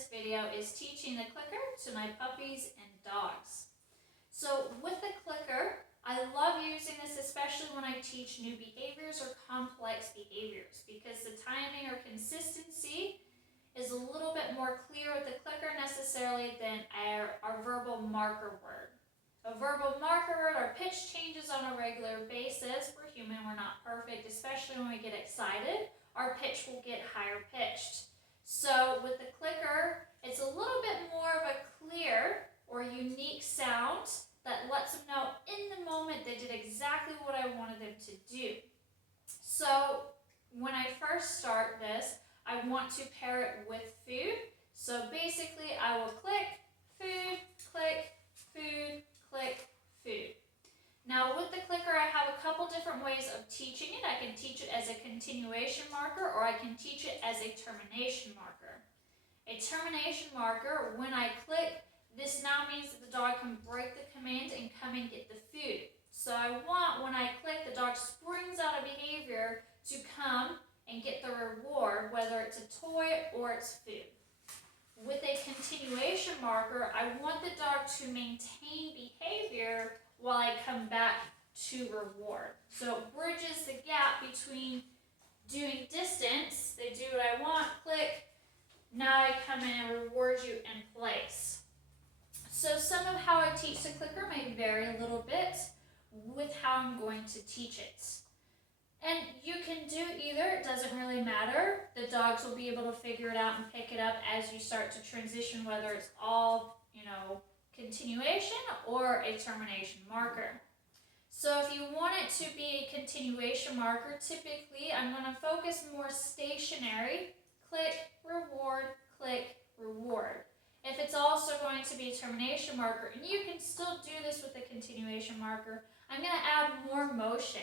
this video is teaching the clicker to my puppies and dogs. So with the clicker, I love using this especially when I teach new behaviors or complex behaviors because the timing or consistency is a little bit more clear with the clicker necessarily than our verbal marker word. A verbal marker word, our pitch changes on a regular basis. We're human, we're not perfect, especially when we get excited. Our pitch will get higher pitched. So with the clicker, it's a little bit more of a clear or unique sound that lets them know in the moment they did exactly what I wanted them to do. So when I first start this, I want to pair it with food. So basically I will click, food, click, food, click, food. Now with the clicker, I have a couple different ways of teaching it. I can teach it as a continuation marker or I can teach it as a termination marker. A termination marker, when I click, this now means that the dog can break the command and come and get the food. So I want, when I click, the dog springs out of behavior to come and get the reward, whether it's a toy or it's food. With a continuation marker, I want the dog to maintain behavior while I come back to reward. So it bridges the gap between doing distance, they do what I want, click, now I come in and reward you in place. So some of how I teach the clicker may vary a little bit with how I'm going to teach it. And you can do either, it doesn't really matter. The dogs will be able to figure it out and pick it up as you start to transition, whether it's all, continuation or a termination marker. So if you want it to be a continuation marker, typically I'm going to focus more stationary, click, reward, click, reward. If it's also going to be a termination marker, and you can still do this with a continuation marker, I'm going to add more motion.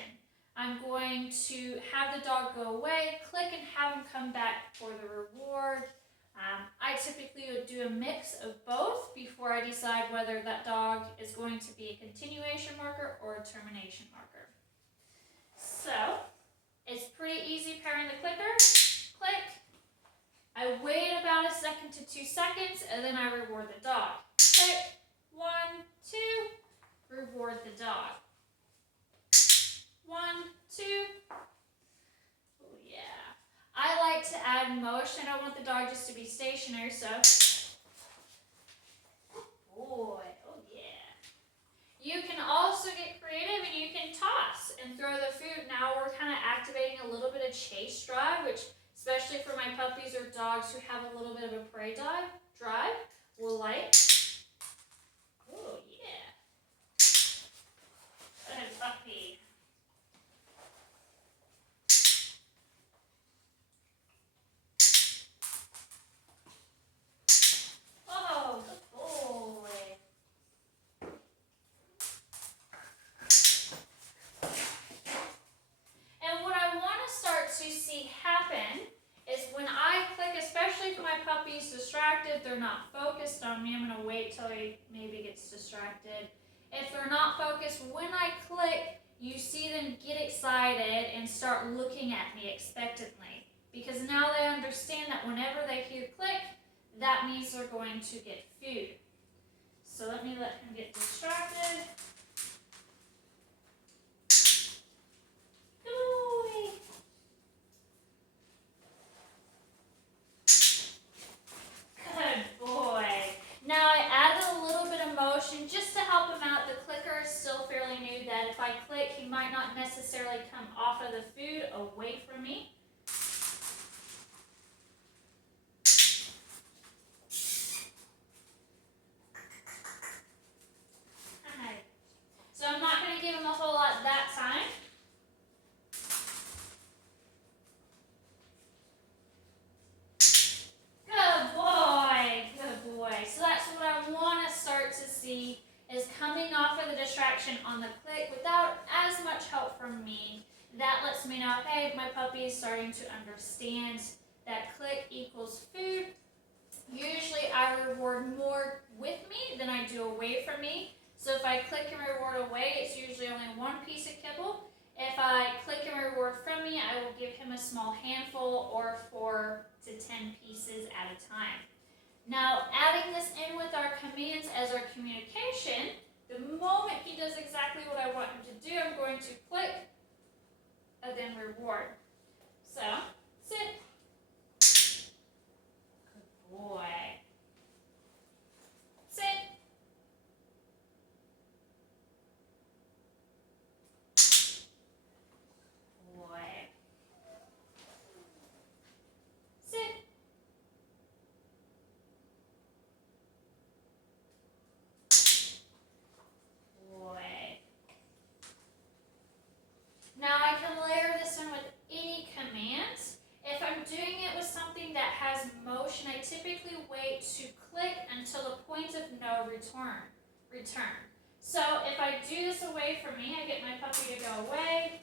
I'm going to have the dog go away, click, and have him come back for the reward. I typically would do a mix of both before I decide whether that dog is going to be a continuation marker or a termination marker. So, it's pretty easy pairing the clicker. Click. I wait about 1 second to 2 seconds, and then I reward the dog. Click. 1, 2. Reward the dog. 1, 2. Oh yeah. I like to add motion. I want the dog just to be stationary, so. Boy, oh yeah. You can also get creative and you can toss and throw the food. Now we're kind of activating a little bit of chase drive, which especially for my puppies or dogs who have a little bit of a prey drive will like. Oh yeah. Good puppy. Oh, good boy. And what I want to start to see happen is when I click, especially if my puppy's distracted, they're not focused on me. I'm going to wait till he maybe gets distracted. If they're not focused, when I click, you see them get excited and start looking at me expectantly. Because now they understand that whenever they hear click, that means they're going to get food. So let me let him get distracted. Good boy. Good boy. Now I added a little bit of motion just to help him out. The clicker is still fairly new that if I click, he might not necessarily come off of the food away from me. So I'm not going to give him a whole lot that time. Good boy, good boy. So that's what I want to start to see is coming off of the distraction on the click without as much help from me. That lets me know, hey, my puppy is starting to understand that click equals food. Usually I reward more with me than I do away from me. So if I click and reward away, it's usually only 1 piece of kibble. If I click and reward from me, I will give him a small handful or 4 to 10 pieces at a time. Now, adding this in with our commands as our communication, the moment he does exactly what I want him to do, I'm going to click and then reward. So, sit. Good boy. Sit. Boy. Sit. Boy. Now I can layer this in with any commands. If I'm doing it with something that has motion, I typically wait to click until the point of no return. So if I do this away from me, I get my puppy to go away.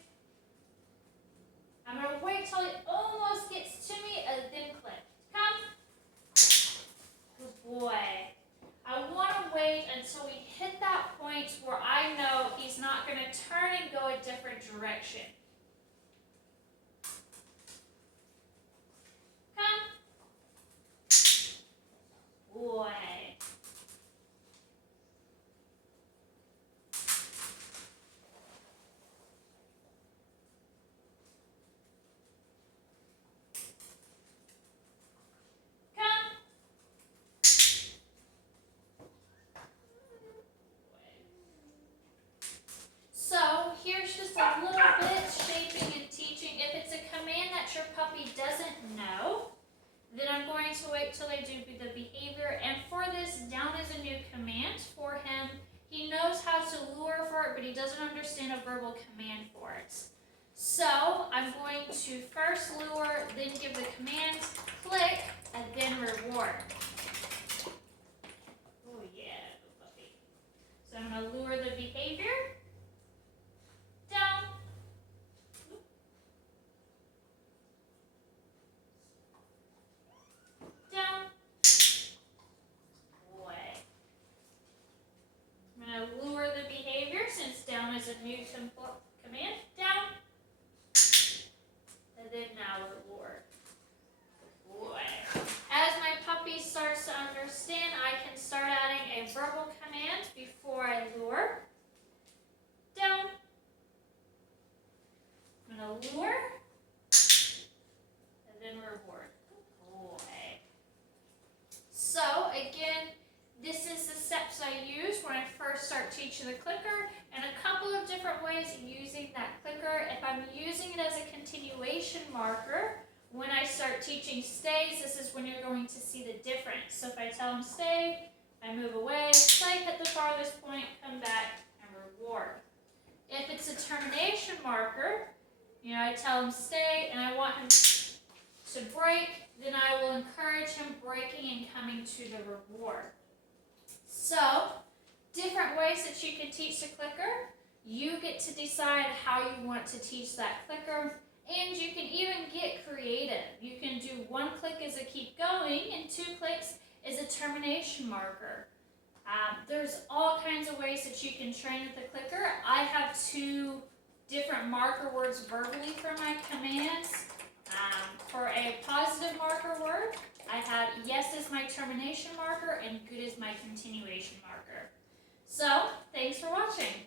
I'm going to wait till it almost gets to me and then click. Come. Good boy. I want to wait until we hit that point where I know he's not going to turn and go a different direction. Come. Boy. So here's just a little bit shaping and teaching. If it's a command that your puppy doesn't know, then I'm going to wait till they do the behavior. And for this, down is a new command for him. He knows how to lure for it, but he doesn't understand a verbal command for it. So I'm going to first lure, then give the command, click, and then reward. Oh yeah, good puppy. So I'm going to lure the behavior. Down. Down. Boy. I'm going to lure the behavior since down is a new command. Down. And then now reward. Boy. As my puppy starts to understand, I can start adding a verbal command before I lure. Down. I'm going to lure. And then reward. Boy. So again, this is the steps I use when I first start teaching the clicker, and a couple of different ways of using that clicker. If I'm using it as a continuation marker, when I start teaching stays, this is when you're going to see the difference. So if I tell him stay, I move away, click at the farthest point, come back, and reward. If it's a termination marker, I tell him stay, and I want him to break, then I will encourage him breaking and coming to the reward. So, different ways that you can teach the clicker. You get to decide how you want to teach that clicker, and you can even get creative. You can do one click as a keep going, and 2 clicks is a termination marker. There's all kinds of ways that you can train with the clicker. I have 2 different marker words verbally for my commands. For a positive marker word, I have yes as my termination marker and good as my continuation marker. So, thanks for watching.